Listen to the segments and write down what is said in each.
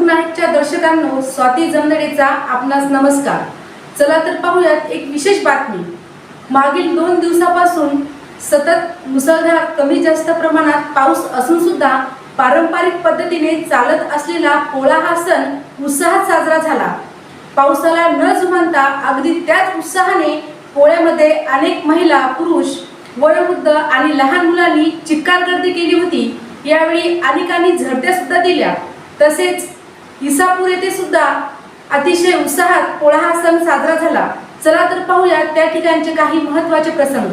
मूक नाईकच्या दर्शकांनो स्वाती जमदडेचा आपणास नमस्कार. चला तर पाहूयात एक विशेष बातमी. मागील दोन दिवसापासून सतत मुसळधार कमी जास्त प्रमाणात पाऊस असून सुद्धा पारंपरिक पद्धतीने चालत असलेला पोळा हा सण उत्साहात साजरा झाला. पावसाला न जुमानता अगदी त्याच उत्साहाने पोळ्यामध्ये अनेक महिला पुरुष वयोवृद्ध आणि लहान मुलांनी चिक्कार गर्दी केली होती. यावेळी अनेकांनी झडत्या सुद्धा दिल्या. तसेच इसापूर येथे सुद्धा अतिशय उत्साहात पोळा हा सण साजरा झाला. चला तर पाहूया त्या ठिकाणचे काही महत्त्वाचे प्रसंग.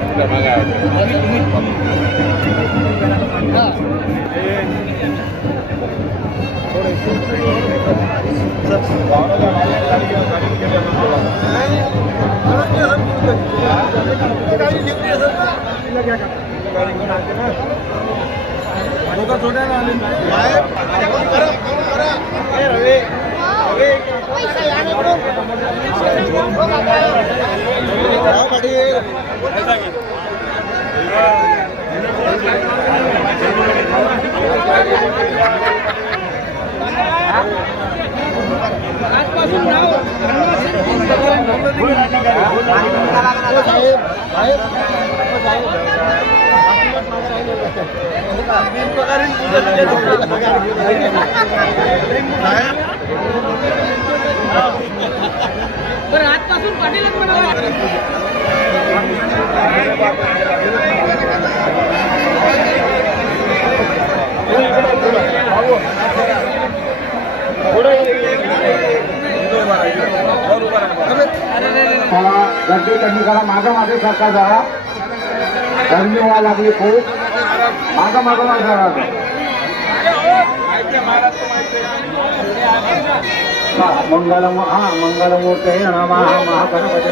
sudah makan. छोटा साहेब बरं आजपासून पाटीलच म्हणाला गर्दी कमी करा मागं मागे सरकार जरा गर्मी व्हायला लागली खूप. मागं मागं मागं மங்களம் ஆ மங்களம் ஓகே நம மகணபதி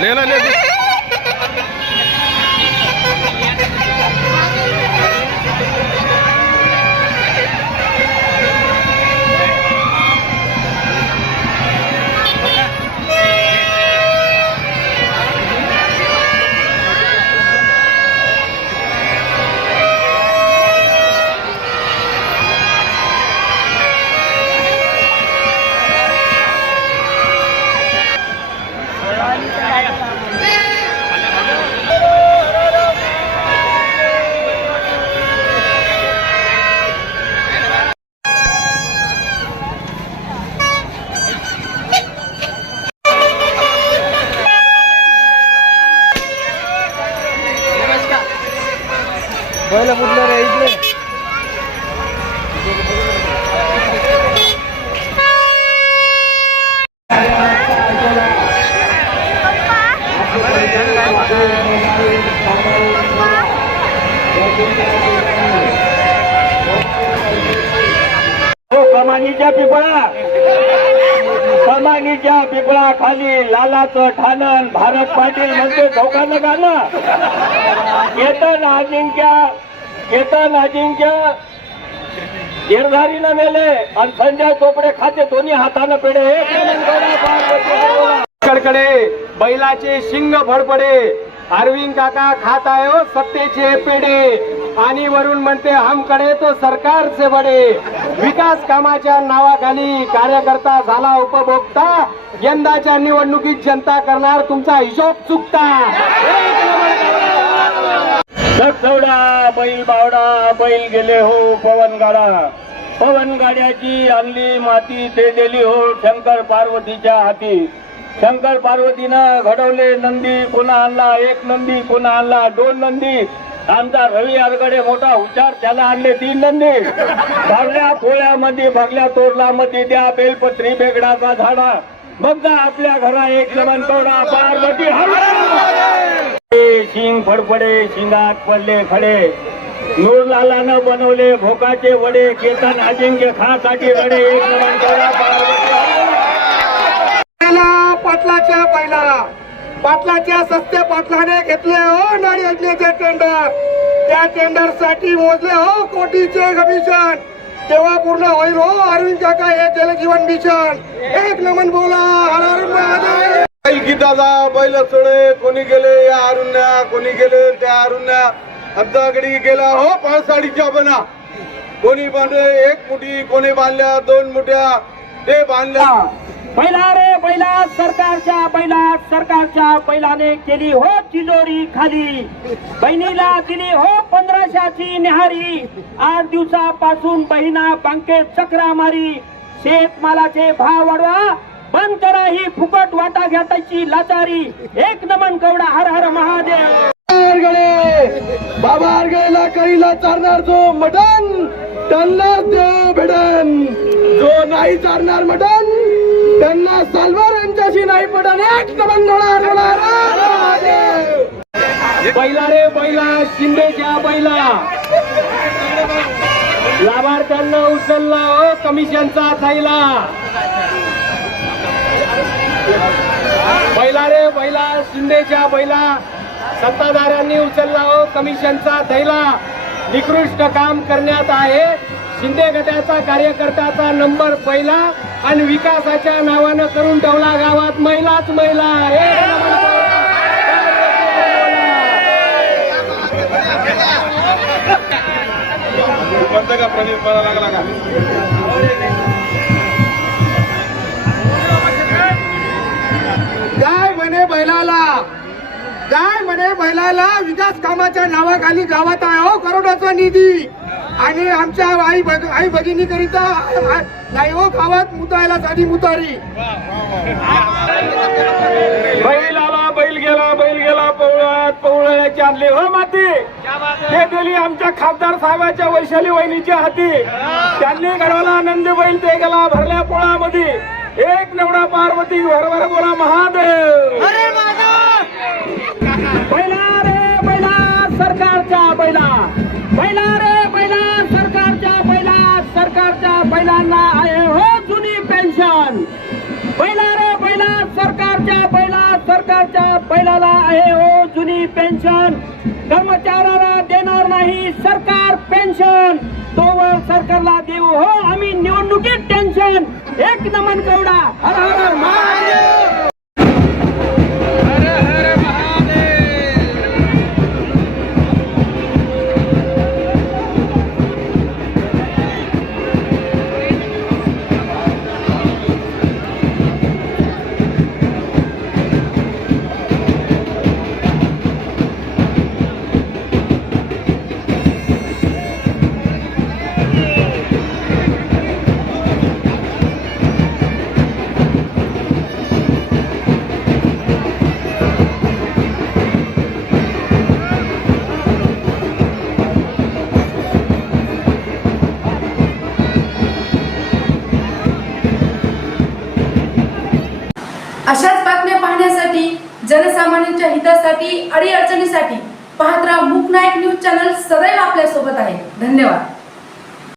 Lê, Lê, ले पहिलं कुठलं रे इकडे? हो कमानीच्या पिपळा. समानीच्या पिपळा खाली लालाचं ठाणन भारत पाटील म्हणजे चौकानं गाणं. केतन अजिंक्य केतन अजिंक्य गिरधारीनं मेले आणि संजय चोपडे खाते दोन्ही हातानं पेढे. कडकडे बैलाचे शिंग फडफडे अरविंद काका खात आहे हो सत्तेचे पेढे. आणि वरून म्हणते हमकडे तो सरकारचे बडे विकास कामाच्या नावाखाली कार्यकर्ता झाला उपभोक्ता. यंदाच्या निवडणुकीत जनता करणार तुमचा हिशोब चुकता. चौडा बैल बावडा बैल गेले हो पवन गाडा. पवन गाड्याची आणली माती ते दिली हो शंकर पार्वतीच्या हाती. शंकर पार्वतीनं घडवले नंदी कोणा आणला एक नंदी कोणा आणला दोन नंदी. आमचा रवी आरगडे मोठा हुशार त्याला आणले तीन नंदी भरल्या पोळ्यामध्ये भागल्या तोरलामध्ये द्या बेलपत्री बेगडाचा झाडा. बघा आपल्या घरा एक लमन तोडा पार्वती शिंग फडफडे शिंगात पडले खडे. नूरलालानं बनवले भोकाचे वडे केतन अजिंक्य खासाठी रडे. एक लमन तोडा पार्वती पहिला पाटलाच्या सस्त्या पाटलाने घेतले हो नाडी योजनेचे टेंडर त्या टेंडरसाठी मोजले हो कोटीचे कमिशन तेव्हा पूर्ण होईल हो अरविंद काका हे जलजीवन मिशन. एक नमन बोला हर हर महादेव. बैल गीताचा बैल सोडे कोणी गेले या अरुण्या कोणी गेले त्या अरुण्या. आमच्याकडे गेला हो पाळसाडीच्या बना कोणी बांधले एक मुठी कोणी बांधल्या दोन मुठ्या. ते बांधल्या पहिला रे पहिला सरकारच्या पहिला सरकारच्या पहिलाने केली हो तिजोरी खाली. बहिणीला दिली हो पंधराशाची निहारी. आठ दिवसापासून बहिणा बँकेत चक्रा मारी. शेतमालाचे भाव वाढवा. बंद करा ही फुकट वाटा घ्याटाची लाचारी. एक नमन कवडा हर हर महादेव. बाबा अर्गळेला कळीला चालणार जो मटन त्यांना देव भेटन. जो नाही चालणार मटन त्यांना सालवार यांच्याशी नाही पडन एक होणार बैला रे बैला शिंदेच्या बैला. लाभार्थ्यांना उचलला हो कमिशनचा थैला. बैला रे बैला शिंदेच्या बैला. सत्ताधाऱ्यांनी उचलला हो कमिशनचा थैला. निकृष्ट काम करण्यात आहे. शिंदे गटाचा कार्यकर्त्याचा नंबर पहिला आणि विकासाच्या नावानं करून ठेवला गावात महिलाच महिला. काय म्हणे बैलाला काय म्हणे बैलाला विकास कामाच्या नावाखाली गावात आहे हो करोडाचा निधी. आणि आमच्या आई भग आई भगिनी करिता नाही हो गावात मुतायला साधी मुतारी. बैल आला बैल गेला बैल गेला पवळ्यात पवळ्याची आणली हो माती. ते दिली आमच्या खासदार साहेबाच्या वैशाली वहिनीच्या हाती. त्यांनी घडवला नंदी बैल ते गेला भरल्या पोळामध्ये. एक नवडा पार्वती भरभर बोला महादेव. बैला रे बैला सरकारच्या बैला बैला. पहिल्याला आहे हो जुनी पेन्शन कर्मचाऱ्याला देणार नाही सरकार पेन्शन तोवर सरकारला देऊ. हो आम्ही निवडणुकीत टेन्शन एक नमन कवडा हर हर महादेव! अशाच बातम्या पाहण्यासाठी जनसामान्यांच्या हितासाठी अडीअडचणीसाठी पाहत राहा मूक नायक न्यूज चॅनल सदैव आपल्यासोबत आहे. धन्यवाद.